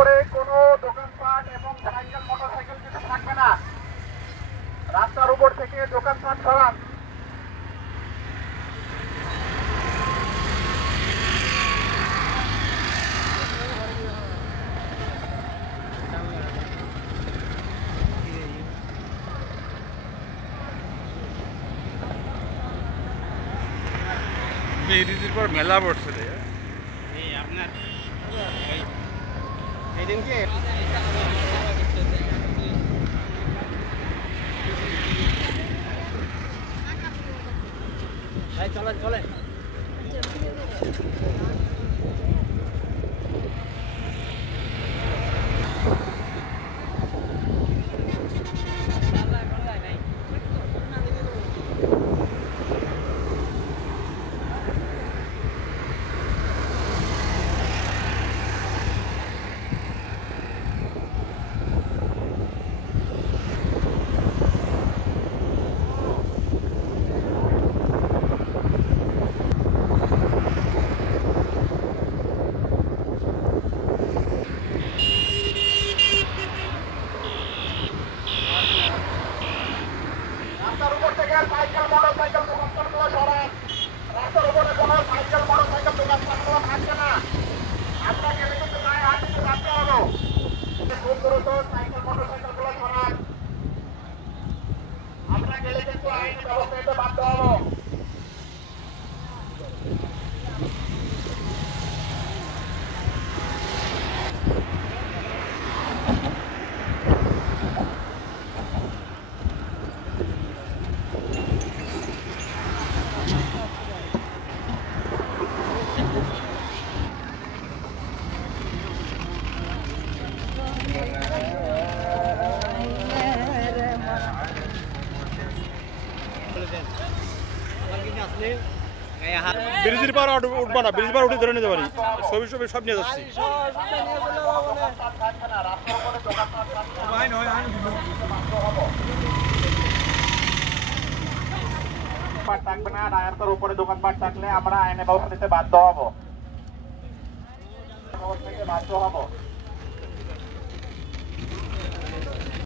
উপরে কোনো দোকানপাট এবং সাইকেল মোটরসাইকেল কিছু থাকবে না। রাস্তার উপর থেকে দোকানপাট সরান। ব্রিজের পর মেলা পড়ছে রে আপনার এইদিনকে চলেন চলেন রাস্তার উপর থেকে সাইকেল মোটরসাইকেল দোকানপাটগুলো সরান। রাস্তার উপরে কোনো সাইকেল মোটরসাইকেল দোকানপাটগুলো থাকবে না। আপনাকে কিন্তু গায়ে হাত দিতে বাধ্য হবো। খুব দ্রুত সাইকেল মোটরসাইকেলগুলো সরান। আমরা গেলে কিন্তু আইনি ব্যবস্থা নিতে বাধ্য হবো। ব্রিজের পার উঠবা না, ব্রিজের পার উঠে ধরে নিতে পারি, ছবি ছবি সব নিয়ে যাচ্ছি। থাকবে না। রাস্তার উপরে দোকানপাট থাকলে আমরা আইনে ব্যবস্থা নিতে বাধ্য হবো।